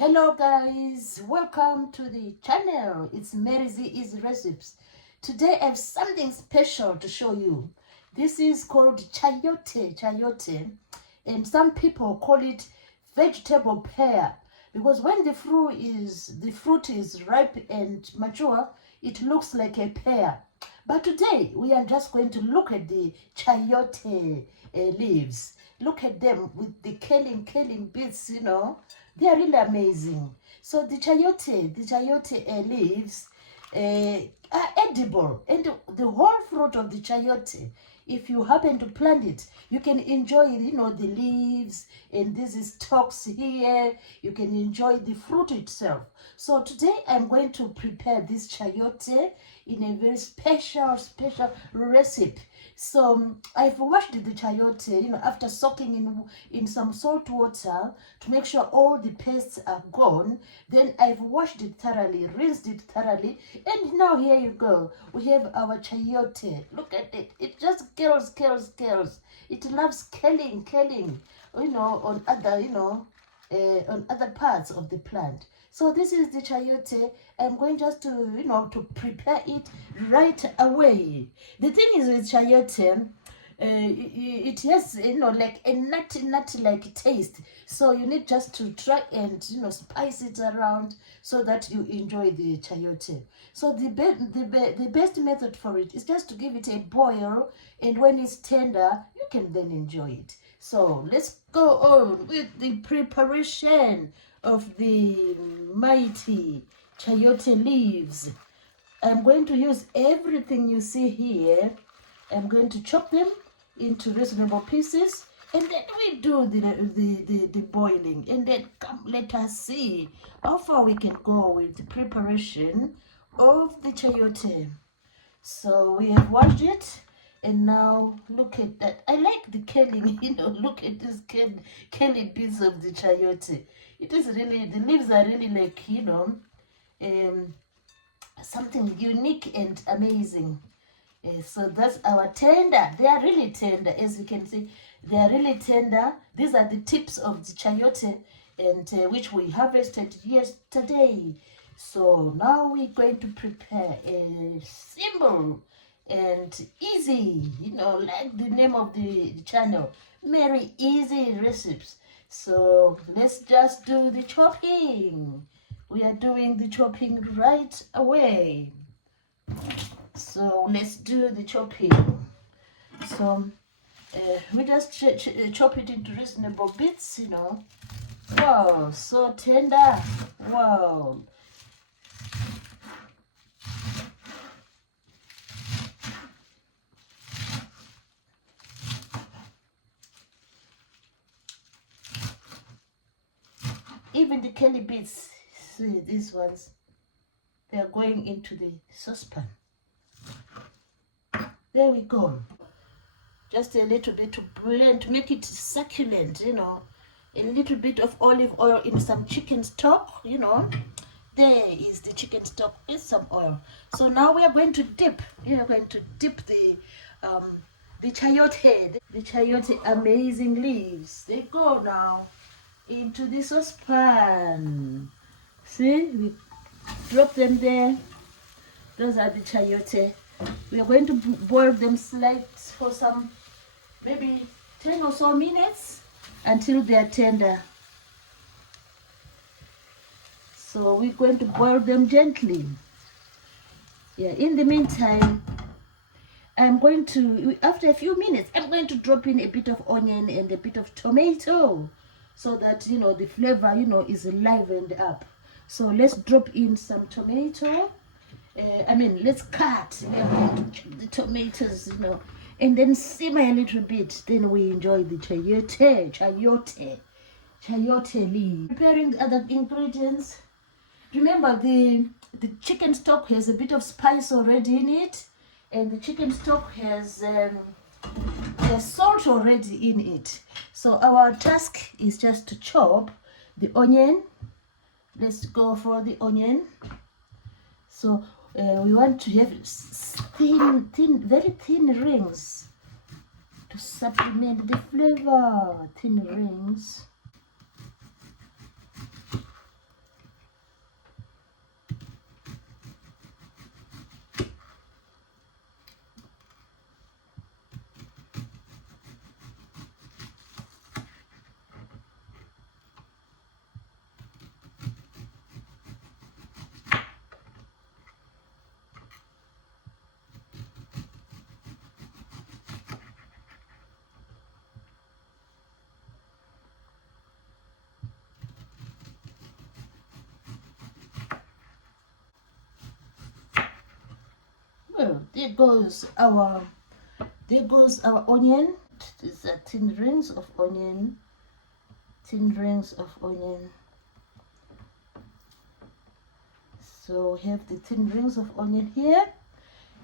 Hello guys, welcome to the channel. It's Mary Z Easy Recipes. Today I have something special to show you. This is called chayote, and some people call it vegetable pear because when the fruit is ripe and mature, it looks like a pear. But today we are just going to look at the chayote leaves. Look at them with the curling bits, they are really amazing. So the chayote leaves are edible, and the whole fruit of the chayote, if you happen to plant it, you can enjoy, the leaves and these stalks here. You can enjoy the fruit itself. So today I'm going to prepare this chayote in a very special recipe. So I've washed the chayote, after soaking in some salt water to make sure all the pests are gone. Then I've washed it thoroughly, rinsed it thoroughly, and now here you go. We have our chayote. Look at it. It just curls. It loves curling, on other parts of the plant. So this is the chayote. I'm going just to prepare it right away. The thing is with chayote, it has, like a nutty like taste. So you need just to try and, spice it around so that you enjoy the chayote. So the best method for it is just to give it a boil, and when it's tender, you can then enjoy it. So let's go on with the preparation of the mighty chayote leaves. I'm going to use everything you see here. I'm going to chop them into reasonable pieces, and then we do the boiling, and then let us see how far we can go with the preparation of the chayote. So we have washed it, and now look at that. I like the curling, look at this curly bits of the chayote. It is really, the leaves are really like, something unique and amazing. So that's our tender. They are really tender, as you can see. They are really tender. These are the tips of the chayote, and which we harvested yesterday. So now we're going to prepare a simple and easy, like the name of the channel, Mary Easy Recipes. So let's just do the chopping. We are doing the chopping right away. So let's do the chopping. So we just chop it into reasonable bits, Wow, so tender. Wow. Even the curly bits, see these ones, they are going into the saucepan. There we go. Just a little bit to blend, to make it succulent, a little bit of olive oil in some chicken stock, There is the chicken stock with some oil. So now we are going to dip. We are going to dip the chayote amazing leaves. They go now into the saucepan. See, we drop them there. Those are the chayote. We are going to boil them slight for some, maybe 10 or so minutes until they are tender. So we're going to boil them gently. Yeah, in the meantime, I'm going to, after a few minutes, I'm going to drop in a bit of onion and a bit of tomato so that, the flavor, is livened up. So let's drop in some tomato. Let's cut. We are going to chop the tomatoes, and then simmer a little bit. Then we enjoy the chayote leaf. Preparing the other ingredients. Remember, the chicken stock has a bit of spice already in it, and the chicken stock has salt already in it. So our task is just to chop the onion. Let's go for the onion. So we want to have very thin rings to supplement the flavor. Thin rings. Well, there goes our onion. These are thin rings of onion. Thin rings of onion. So we have the thin rings of onion here.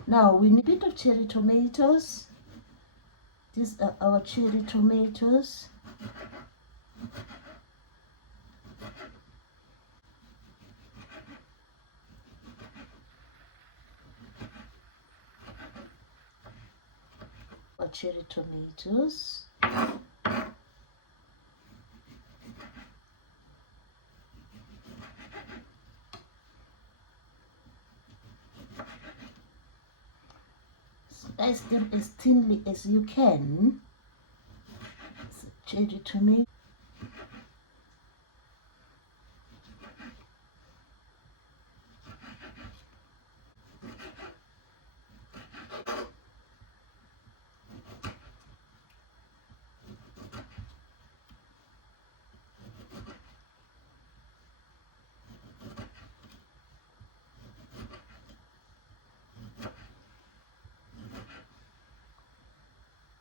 Now we need a bit of cherry tomatoes. These are our cherry tomatoes. Our cherry tomatoes. Slice them as thinly as you can. So cherry tomato.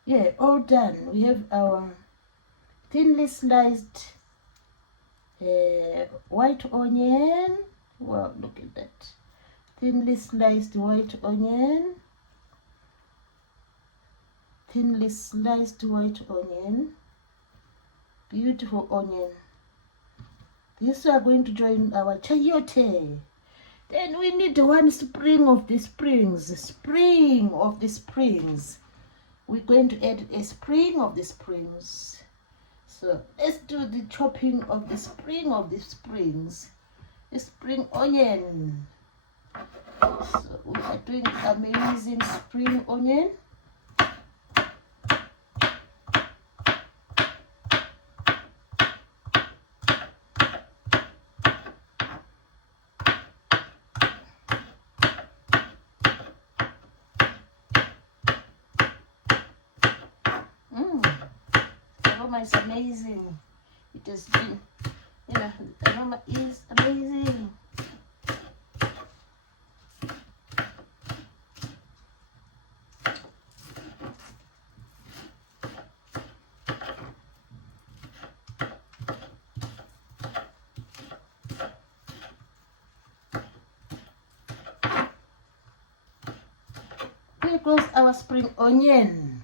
Yeah, all done. We have our thinly sliced white onion. Wow, look at that. Thinly sliced white onion. Thinly sliced white onion. Beautiful onion. This we are going to join our chayote. Then we need one spring of the springs. Spring of the springs. We're going to add a spring of the springs. So let's do the chopping of the spring of the springs. The spring onion. So we are doing amazing spring onion. Aroma is amazing. It has been, the aroma is amazing. Here goes our spring onion.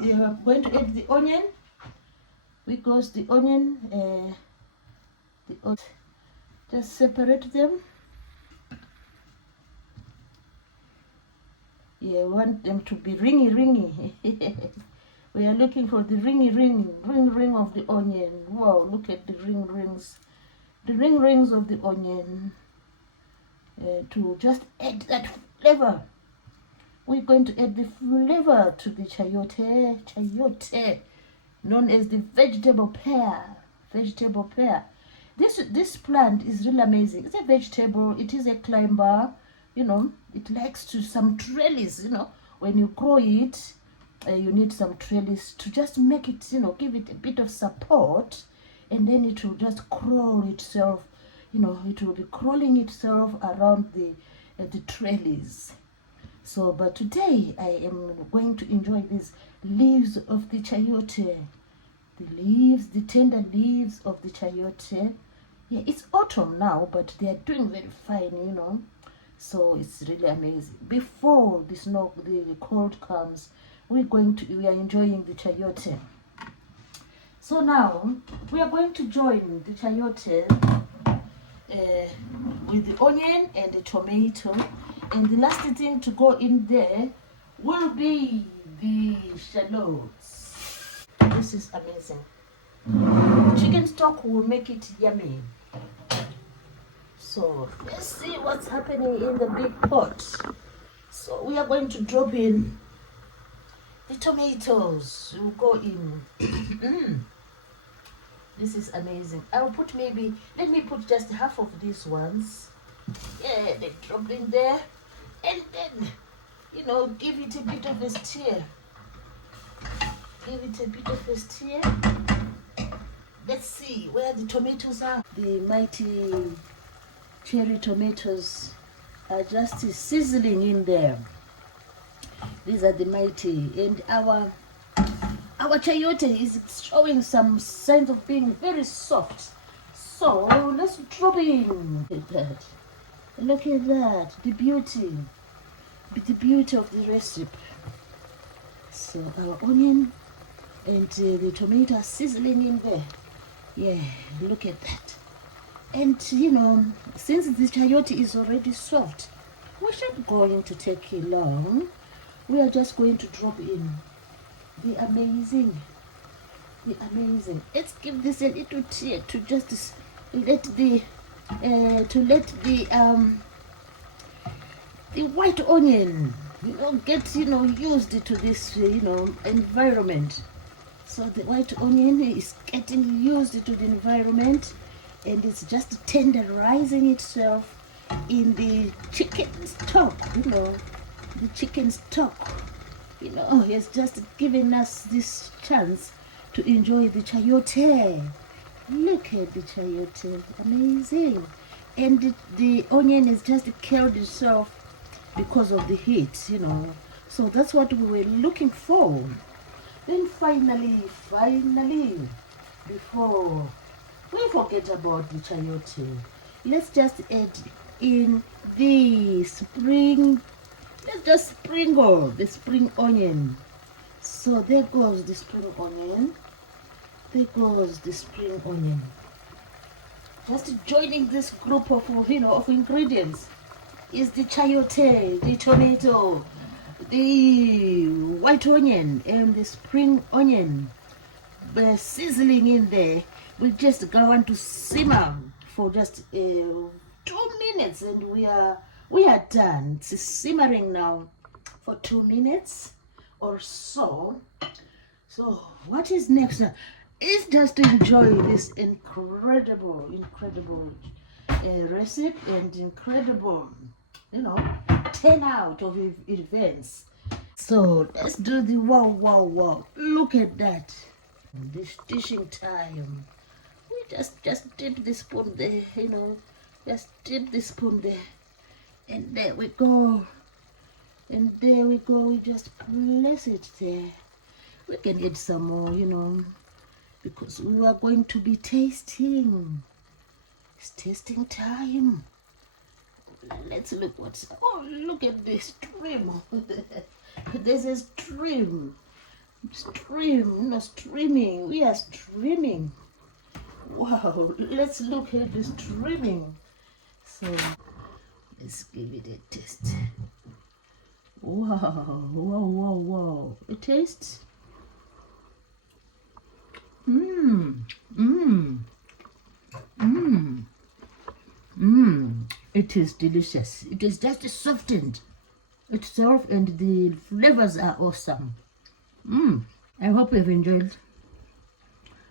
We are going to add the onion. Because the onion, just separate them. Yeah, we want them to be ringy. We are looking for the ring of the onion. Wow, look at the rings of the onion. To just add that flavor. We're going to add the flavor to the chayote, known as the vegetable pear. This plant is really amazing. It's a vegetable. It is a climber. It likes to some trellis. When you grow it, you need some trellis to just make it. Give it a bit of support, and then it will just crawl itself. It will be crawling itself around the trellis. So, but today I am going to enjoy these leaves of the chayote. The tender leaves of the chayote. Yeah, it's autumn now, but they are doing very fine, So it's really amazing. Before the cold comes, we are enjoying the chayote. So now we are going to join the chayote with the onion and the tomato. And the last thing to go in there will be the shallots. This is amazing. Chicken stock will make it yummy. So let's see what's happening in the big pot. So we are going to drop in the tomatoes. Will go in. This is amazing. Let me put just half of these ones. Yeah, they drop in there. And then, give it a bit of a stir. Let's see where the tomatoes are. The mighty cherry tomatoes are just sizzling in there. These are the mighty, and our chayote is showing some signs of being very soft. So let's drop in. Look at that. Look at that. The beauty of the recipe. So our onion and the tomato are sizzling in there. Yeah, look at that. And you know, since the chayote is already soft, we're not going to take it long. We are just going to drop in the amazing. Let's give this a little tear to just let the white onion, get used to this environment. So the white onion is getting used to the environment, and it's just tenderizing itself in the chicken stock. The chicken stock. It's just giving us this chance to enjoy the chayote. Look at the chayote, amazing. And the onion is just killed itself because of the heat, So that's what we were looking for. Then finally, before we forget about the chayote, let's just add in the spring. Let's just sprinkle the spring onion. So there goes the spring onion. There goes the spring onion. Just joining this group of of ingredients is the chayote, the tomato, the white onion, and the spring onion. Sizzling in there. We just go on to simmer for just 2 minutes, and we are done. It's simmering now for 2 minutes or so. So what is next now is just to enjoy this incredible recipe and incredible 10 out of events. So let's do the wow. Look at that. This dishing time. We just dip the spoon there, just dip the spoon there, and there we go. And there we go. We just place it there. We can add some more, because we are going to be tasting. It's tasting time. Let's look what's. Oh, look at this stream. There's a stream. Streaming. We are streaming. Wow. Let's look at the streaming. So let's give it a taste. Wow. It tastes. It is delicious. It is just softened itself, and the flavors are awesome. I hope you've enjoyed.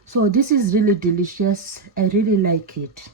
So this is really delicious. I really like it.